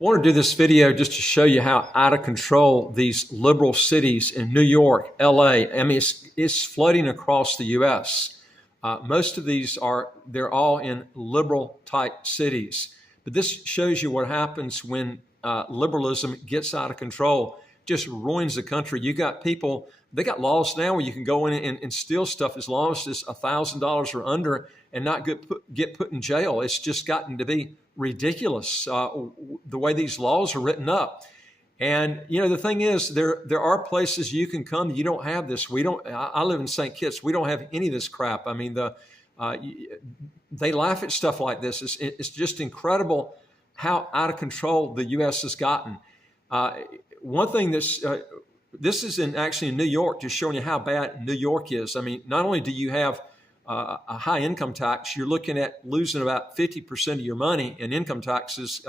I want to do this video just to show you how out of control these liberal cities in New York, LA, I mean, it's flooding across the US. Most of these they're all in liberal type cities. But this shows you what happens when liberalism gets out of control, just ruins the country. You got people, they got laws now where you can go in and steal stuff as long as it's $1,000 or under and not get put in jail. It's just gotten to be ridiculous the way these laws are written up. And the thing is, there are places you can come. You don't have this. We don't. I live in St. Kitts. We don't have any of this crap. I mean, they laugh at stuff like this. It's just incredible how out of control the U.S. has gotten. One thing this is actually in New York, just showing you how bad New York is. I mean, not only do you have a high income tax, you're looking at losing about 50% of your money in income taxes,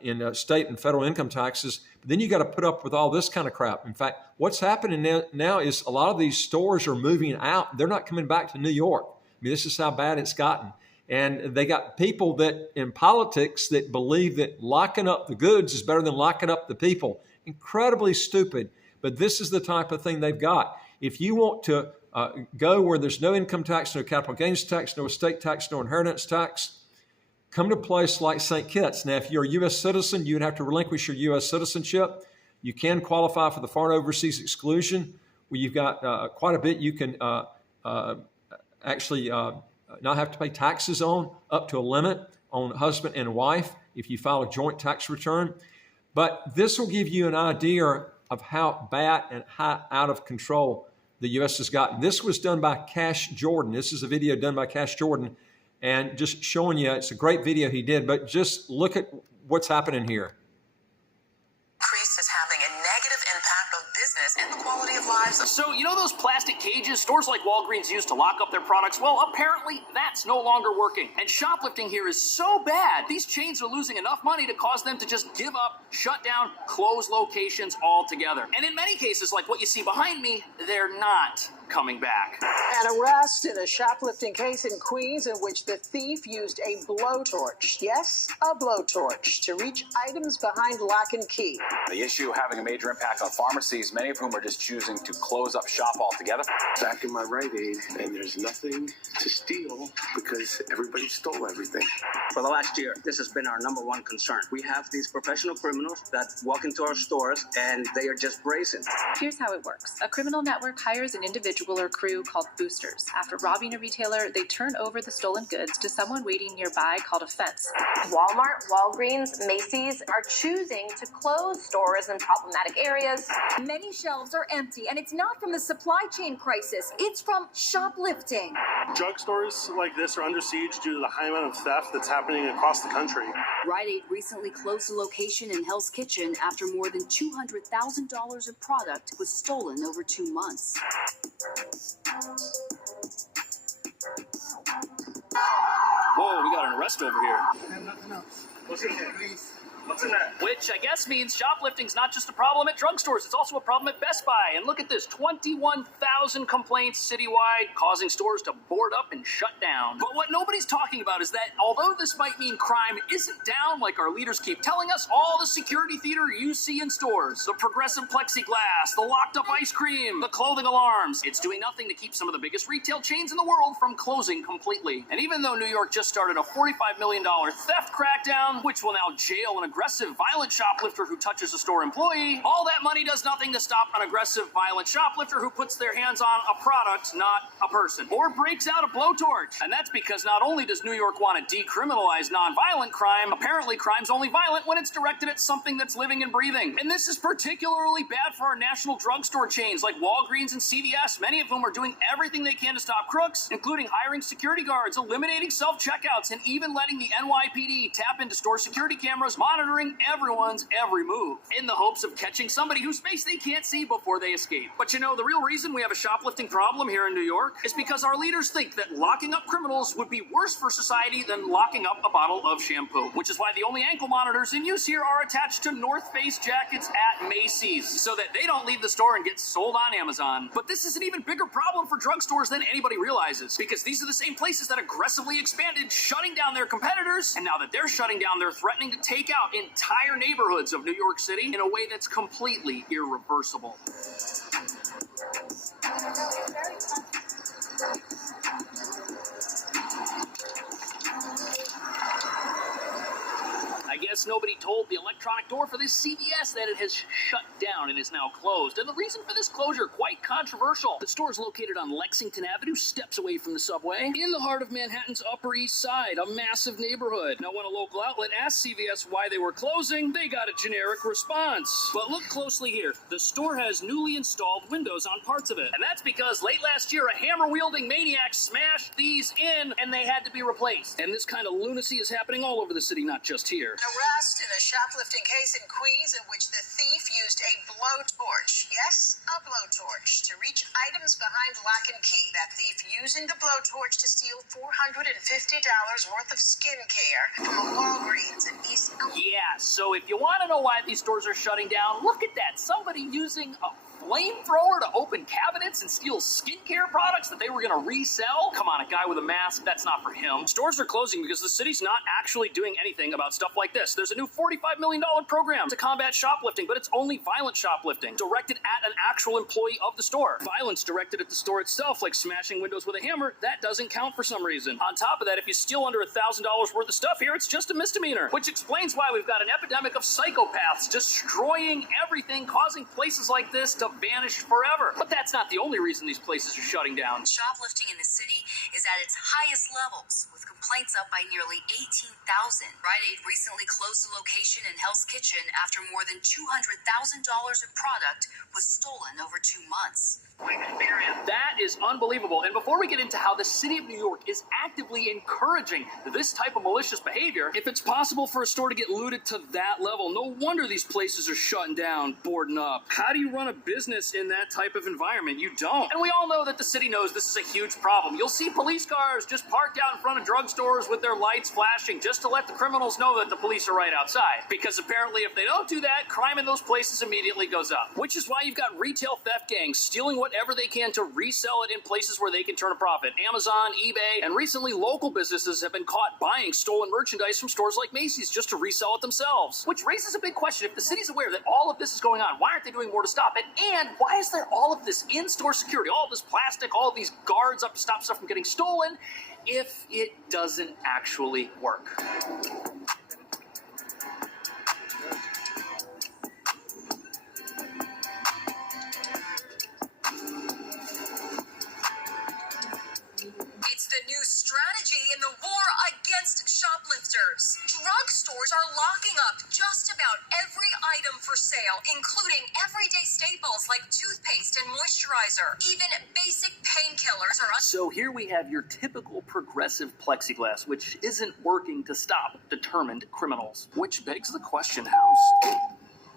in state and federal income taxes. But then you got to put up with all this kind of crap. In fact, what's happening now is a lot of these stores are moving out. They're not coming back to New York. I mean, this is how bad it's gotten. And they got people that in politics that believe that locking up the goods is better than locking up the people. Incredibly stupid. But this is the type of thing they've got. If you want to go where there's no income tax, no capital gains tax, no estate tax, no inheritance tax, come to a place like St. Kitts. Now, if you're a U.S. citizen, you would have to relinquish your U.S. citizenship. You can qualify for the foreign overseas exclusion, where you've got quite a bit you can actually not have to pay taxes on, up to a limit on husband and wife if you file a joint tax return. But this will give you an idea of how bad and how out of control the U.S. has gotten. This was done by Cash Jordan. This is a video done by Cash Jordan, and just showing you, it's a great video he did, but just look at what's happening here. Increase is having a negative impact on business and the quality of lives. So, those plastic cages stores like Walgreens use to lock up their products? Well, apparently that's no longer working. And shoplifting here is so bad, these chains are losing enough money to cause them to just give up, shut down, close locations altogether. And in many cases, like what you see behind me, they're not coming back. An arrest in a shoplifting case in Queens in which the thief used a blowtorch, yes, a blowtorch, to reach items behind lock and key. The issue having a major impact on pharmacies, many of whom are just choosing to close up shop altogether. Back in my Rite Aid, and there's nothing to steal because everybody stole everything. For the last year, this has been our number one concern. We have these professional criminals that walk into our stores, and they are just brazen. Here's how it works. A criminal network hires an individual or crew called boosters. After robbing a retailer, they turn over the stolen goods to someone waiting nearby called a fence. Walmart, Walgreens, Macy's are choosing to close stores in problematic areas. Many shelves are empty, and it's not from the supply chain crisis. It's from shoplifting. Drugstores like this are under siege due to the high amount of theft that's happening across the country. Rite Aid recently closed a location in Hell's Kitchen after more than $200,000 of product was stolen over 2 months. Whoa, we got an arrest over here. I have nothing else. What's in there, please? What's in that? Which I guess means shoplifting's not just a problem at drugstores, it's also a problem at Best Buy. And look at this, 21,000 complaints citywide, causing stores to board up and shut down. But what nobody's talking about is that although this might mean crime isn't down like our leaders keep telling us, all the security theater you see in stores, the progressive plexiglass, the locked up ice cream, the clothing alarms, it's doing nothing to keep some of the biggest retail chains in the world from closing completely. And even though New York just started a $45 million theft crackdown, which will now jail an aggressive, violent shoplifter who touches a store employee, all that money does nothing to stop an aggressive, violent shoplifter who puts their hands on a product, not a person, or breaks out a blowtorch. And that's because not only does New York want to decriminalize nonviolent crime, apparently crime's only violent when it's directed at something that's living and breathing. And this is particularly bad for our national drugstore chains like Walgreens and CVS, many of whom are doing everything they can to stop crooks, including hiring security guards, eliminating self-checkouts, and even letting the NYPD tap into store security cameras, monitoring everyone's every move in the hopes of catching somebody whose face they can't see before they escape. But the real reason we have a shoplifting problem here in New York is because our leaders think that locking up criminals would be worse for society than locking up a bottle of shampoo, which is why the only ankle monitors in use here are attached to North Face jackets at Macy's so that they don't leave the store and get sold on Amazon. But this is an even bigger problem for drugstores than anybody realizes, because these are the same places that aggressively expanded, shutting down their competitors, and now that they're shutting down down, they're threatening to take out entire neighborhoods of New York City in a way that's completely irreversible. I guess nobody told the electronic door for this CVS that it has shut down and is now closed. And the reason for this closure, quite controversial. The store is located on Lexington Avenue, steps away from the subway, in the heart of Manhattan's Upper East Side, a massive neighborhood. Now, when a local outlet asked CVS why they were closing, they got a generic response. But look closely here. The store has newly installed windows on parts of it. And that's because late last year, a hammer-wielding maniac smashed these in, and they had to be replaced. And this kind of lunacy is happening all over the city, not just here. An arrest in a shoplifting case in Queens in which the thief used a blowtorch, yes, a blowtorch, to reach items behind lock and key. That thief using the blowtorch to steal $450 worth of skincare from a Walgreens in East. Yeah, so if you want to know why these stores are shutting down, look at that. Somebody using a flamethrower to open cabinets and steal skincare products that they were going to resell? Come on, a guy with a mask, that's not for him. Stores are closing because the city's not actually doing anything about stuff like this. There's a new $45 million program to combat shoplifting, but it's only violent shoplifting, directed at an actual employee of the store. Violence directed at the store itself, like smashing windows with a hammer, that doesn't count for some reason. On top of that, if you steal under $1,000 worth of stuff here, it's just a misdemeanor, which explains why we've got an epidemic of psychopaths destroying everything, causing places like this to vanish forever. But that's not the only reason these places are shutting down. Shoplifting in the city is at its highest levels, with complaints up by nearly 18,000. Rite Aid recently closed a location in Hell's Kitchen after more than $200,000 of product was stolen over 2 months. That is unbelievable. And before we get into how the city of New York is actively encouraging this type of malicious behavior, if it's possible for a store to get looted to that level, no wonder these places are shutting down, boarding up. How do you run a business in that type of environment? You don't. And we all know that the city knows this is a huge problem. You'll see police cars just parked out in front of drugstores with their lights flashing just to let the criminals know that the police are right outside. Because apparently if they don't do that, crime in those places immediately goes up. Which is why you've got retail theft gangs stealing whatever they can to resell it in places where they can turn a profit. Amazon, eBay, and recently local businesses have been caught buying stolen merchandise from stores like Macy's just to resell it themselves. Which raises a big question. If the city's aware that all of this is going on, why aren't they doing more to stop it? And why is there all of this in-store security, all of this plastic, all of these guards up to stop stuff from getting stolen, if it doesn't actually work? It's the new strategy in the war against shoplifters. Drugstores are locking up just about every item for sale, including everyday staples like toothpaste and moisturizer. Even basic painkillers are So here we have your typical progressive plexiglass, which isn't working to stop determined criminals. Which begs the question, House.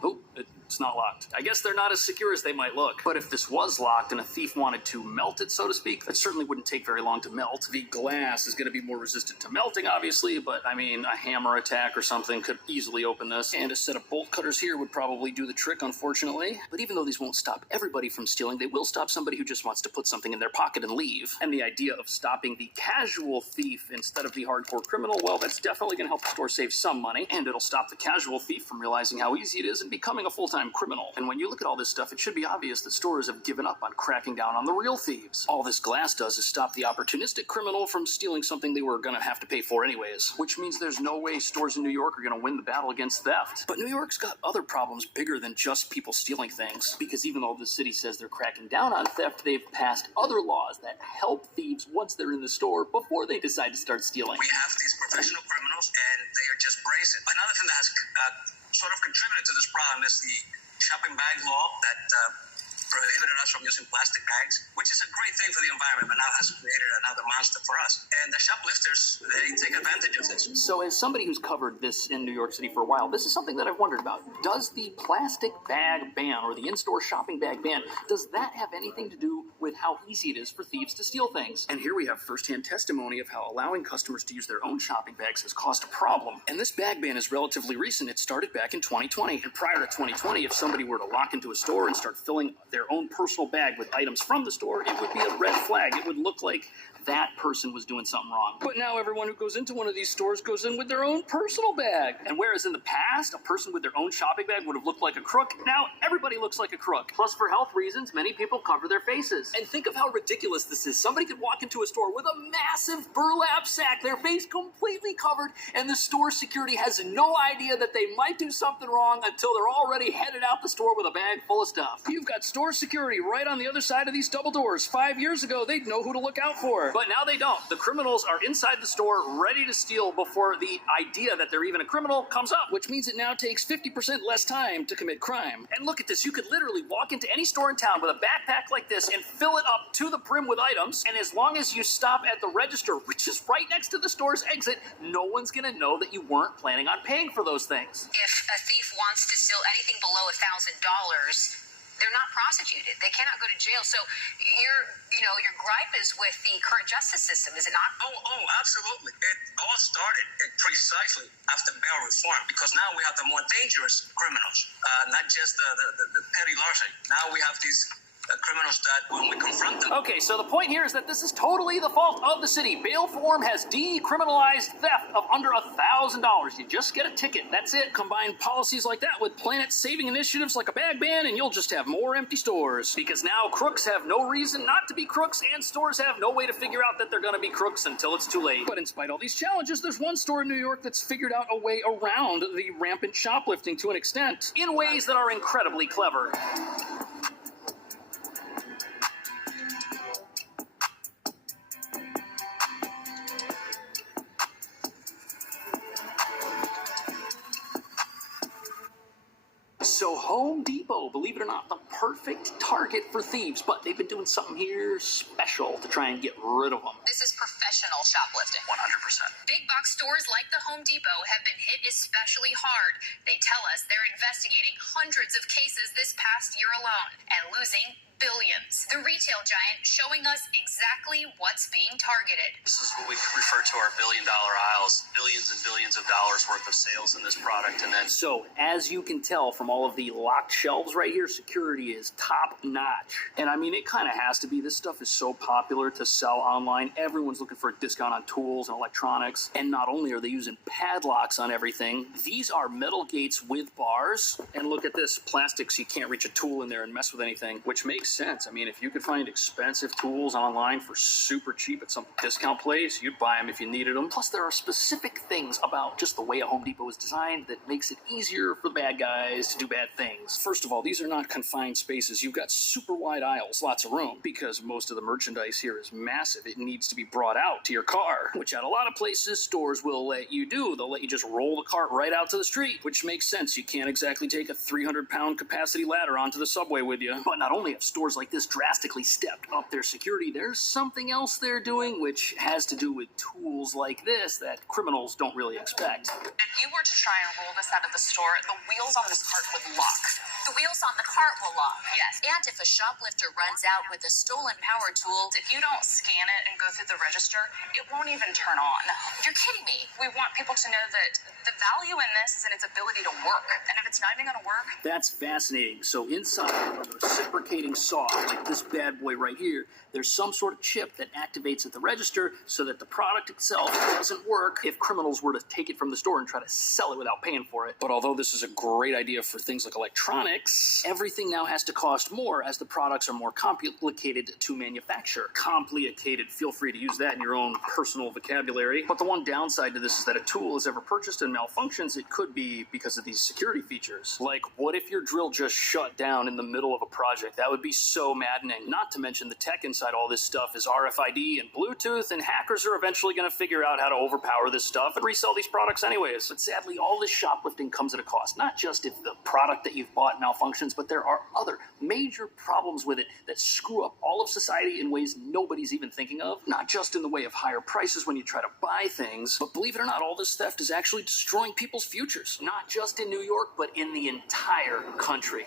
Oh, it's not locked. I guess they're not as secure as they might look. But if this was locked and a thief wanted to melt it, so to speak, it certainly wouldn't take very long to melt. The glass is going to be more resistant to melting, obviously, but I mean, a hammer attack or something could easily open this. And a set of bolt cutters here would probably do the trick, unfortunately. But even though these won't stop everybody from stealing, they will stop somebody who just wants to put something in their pocket and leave. And the idea of stopping the casual thief instead of the hardcore criminal, well, that's definitely going to help the store save some money, and it'll stop the casual thief from realizing how easy it is and becoming a full-time criminal. And when you look at all this stuff, it should be obvious that stores have given up on cracking down on the real thieves. All this glass does is stop the opportunistic criminal from stealing something they were gonna have to pay for anyways, which means there's no way stores in New York are gonna win the battle against theft. But New York's got other problems bigger than just people stealing things, because even though the city says they're cracking down on theft, they've passed other laws that help thieves once they're in the store before they decide to start stealing. We have these professional criminals, and they are just brazen. Another thing that has sort of contributed to this problem is the shopping bag law that prohibited us from using plastic bags, which is a great thing for the environment, but now has created another monster for us. And the shoplifters, they take advantage of this. So as somebody who's covered this in New York City for a while, this is something that I've wondered about. Does the plastic bag ban, or the in-store shopping bag ban, does that have anything to do with with how easy it is for thieves to steal things. And here we have firsthand testimony of how allowing customers to use their own shopping bags has caused a problem. And this bag ban is relatively recent. It started back in 2020. And prior to 2020, if somebody were to walk into a store and start filling their own personal bag with items from the store, it would be a red flag. It would look like that person was doing something wrong. But now everyone who goes into one of these stores goes in with their own personal bag. And whereas in the past, a person with their own shopping bag would have looked like a crook, now everybody looks like a crook. Plus, for health reasons, many people cover their faces. And think of how ridiculous this is. Somebody could walk into a store with a massive burlap sack, their face completely covered, and the store security has no idea that they might do something wrong until they're already headed out the store with a bag full of stuff. You've got store security right on the other side of these double doors. 5 years ago, they'd know who to look out for. But now they don't. The criminals are inside the store ready to steal before the idea that they're even a criminal comes up, which means it now takes 50% less time to commit crime. And look at this. You could literally walk into any store in town with a backpack like this and fill it up to the brim with items, and as long as you stop at the register, which is right next to the store's exit, no one's gonna know that you weren't planning on paying for those things. If a thief wants to steal anything below $1,000, they're not prosecuted. They cannot go to jail. So your gripe is with the current justice system, is it not? Oh, absolutely. It all started precisely after bail reform, because now we have the more dangerous criminals, not just the petty larceny. Now we have these criminals that when we confront them. Okay, so the point here is that this is totally the fault of the city. Bail reform has decriminalized theft of under $1,000. You just get a ticket. That's it. Combine policies like that with planet-saving initiatives like a bag ban, and you'll just have more empty stores. Because now crooks have no reason not to be crooks, and stores have no way to figure out that they're going to be crooks until it's too late. But in spite of all these challenges, there's one store in New York that's figured out a way around the rampant shoplifting to an extent, in ways that are incredibly clever. So Home Depot, believe it or not, the perfect target for thieves, but they've been doing something here special to try and get rid of them. This is professional shoplifting. 100%. Big box stores like the Home Depot have been hit especially hard. They tell us they're investigating hundreds of cases this past year alone and losing billions. The retail giant showing us exactly what's being targeted. This is what we refer to our billion-dollar aisles. Billions and billions of dollars worth of sales in this product. And then, so as you can tell from all of the locked shelves right here, security is top notch. And I mean, it kind of has to be. This stuff is so popular to sell online. Everyone's looking for a discount on tools and electronics. And not only are they using padlocks on everything, these are metal gates with bars. And look at this, plastic, so you can't reach a tool in there and mess with anything, which makes sense. I mean, if you could find expensive tools online for super cheap at some discount place, you'd buy them if you needed them. Plus, there are specific things about just the way a Home Depot is designed that makes it easier for the bad guys to do bad things. First of all, these are not confined spaces. You've got super wide aisles, lots of room, because most of the merchandise here is massive. It needs to be brought out to your car, which at a lot of places, stores will let you do. They'll let you just roll the cart right out to the street, which makes sense. You can't exactly take a 300-pound capacity ladder onto the subway with you. But not only have stores like this drastically stepped up their security, there's something else they're doing which has to do with tools like this that criminals don't really expect. If you were to try and roll this out of the store, the wheels on this cart would lock. The wheels on the cart will lock. Yes. And if a shoplifter runs out with a stolen power tool, If you don't scan it and go through the register, it won't even turn on. you're kidding me. We want people to know that the value in this is in its ability to work. And if it's not even going to work, That's fascinating. So inside of a reciprocating saw, like this bad boy right here, there's some sort of chip that activates at the register so that the product itself doesn't work if criminals were to take it from the store and try to sell it without paying for it. But although this is a great idea for things like electronics, everything now has to cost more as the products are more complicated to manufacture. Complicated, feel free to use that in your own personal vocabulary. But the one downside to this is that a tool is ever purchased and malfunctions, it could be because of these security features. Like, what if your drill just shut down in the middle of a project? That would be so maddening. Not to mention the tech inside all this stuff is RFID and Bluetooth, and hackers are eventually going to figure out how to overpower this stuff and resell these products anyways. But sadly, all this shoplifting comes at a cost. Not just if the product that you've bought malfunctions, but there are other major problems with it that screw up all of society in ways nobody's even thinking of. Not just in the way of higher prices when you try to buy things, but believe it or not, all this theft is actually destroying people's futures. Not just in New York, but in the entire country.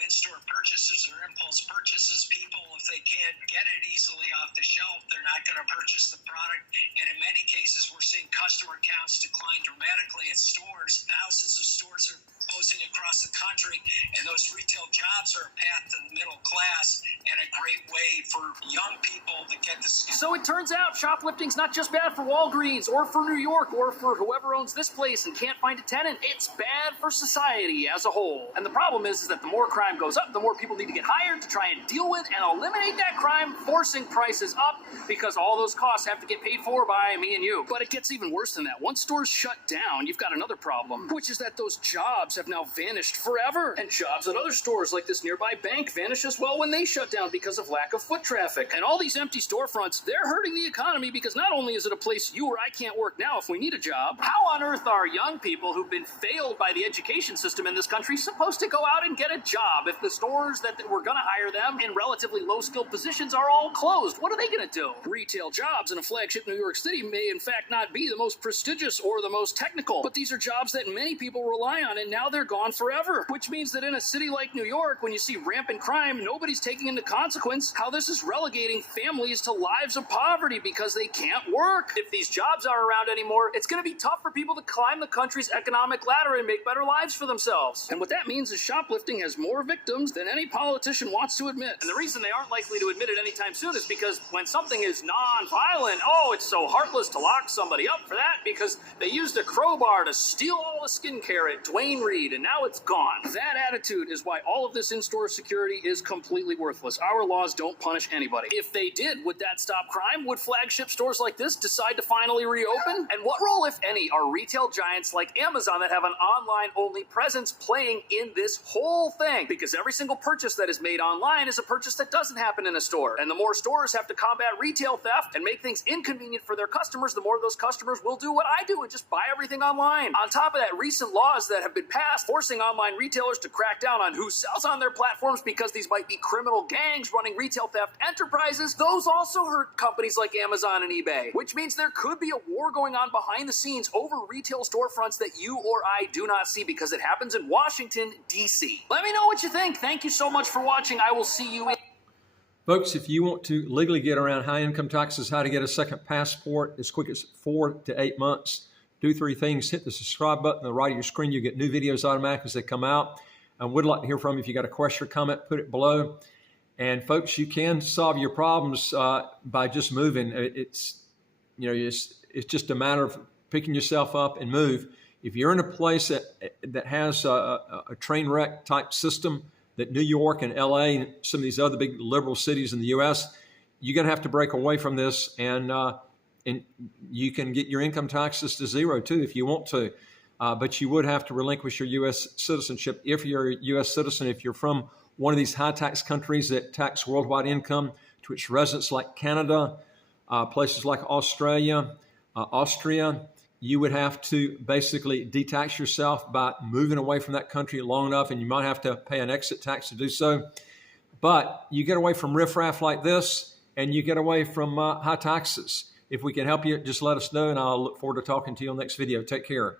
in-store purchases or impulse purchases. People, if they can't get it easily off the shelf, they're not going to purchase the product. And in many cases, we're seeing customer counts decline dramatically at stores. Thousands of stores are closing across the country, and those retail jobs are a path to the middle class and a great way for young people to get the skill. So it turns out shoplifting's not just bad for Walgreens or for New York or for whoever owns this place and can't find a tenant. It's bad for society as a whole. And the problem is that the more crime goes up, the more people need to get hired to try and deal with and eliminate that crime, forcing prices up because all those costs have to get paid for by me and you. But it gets even worse than that. Once stores shut down, you've got another problem, which is that those jobs have now vanished forever. And jobs at other stores like this nearby bank vanish as well when they shut down because of lack of foot traffic. And all these empty storefronts, they're hurting the economy because not only is it a place you or I can't work now if we need a job, how on earth are young people who've been failed by the education system in this country supposed to go out and get a job if the stores that were going to hire them in relatively low-skilled positions are all closed? What are they going to do? Retail jobs in a flagship New York City may in fact not be the most prestigious or the most technical, but these are jobs that many people rely on, and now they're gone forever. Which means that in a city like New York, when you see rampant crime, nobody's taking into consequence how this is relegating families to lives of poverty because they can't work. If these jobs aren't around anymore, it's going to be tough for people to climb the country's economic ladder and make better lives for themselves. And what that means is shoplifting has more victims than any politician wants to admit. And the reason they aren't likely to admit it anytime soon is because when something is non-violent, oh, it's so heartless to lock somebody up for that because they used a crowbar to steal all the skincare at Dwayne Reed, and now it's gone. That attitude is why all of this in-store security is completely worthless. Our laws don't punish anybody. If they did, would that stop crime? Would flagship stores like this decide to finally reopen? And what role, if any, are retail giants like Amazon that have an online-only presence playing in this whole thing? Because every single purchase that is made online is a purchase that doesn't happen in a store. And the more stores have to combat retail theft and make things inconvenient for their customers, the more those customers will do what I do and just buy everything online. On top of that, recent laws that have been passed forcing online retailers to crack down on who sells on their platforms because these might be criminal gangs running retail theft enterprises, those also hurt companies like Amazon and eBay, which means there could be a war going on behind the scenes over retail storefronts that you or I do not see because it happens in Washington, D.C. Let me know what you think. Thank you so much for watching. I will see you in... Folks, if you want to legally get around high income taxes, how to get a second passport as quick as 4 to 8 months, do 3 things. Hit the subscribe button on the right of your screen. You get new videos automatically as they come out. I would like to hear from you. If you got a question or comment, put it below. And folks, you can solve your problems by just moving. It's just a matter of picking yourself up and move. If you're in a place that has a train wreck type system, that New York and LA and some of these other big liberal cities in the U.S., you're going to have to break away from this, and you can get your income taxes to 0 too if you want to. But you would have to relinquish your U.S. citizenship if you're a U.S. citizen. If you're from one of these high tax countries that tax worldwide income to its residents, like Canada, places like Australia, Austria, you would have to basically detax yourself by moving away from that country long enough, and you might have to pay an exit tax to do so. But you get away from riffraff like this, and you get away from high taxes. If we can help you, just let us know, and I'll look forward to talking to you on the next video. Take care.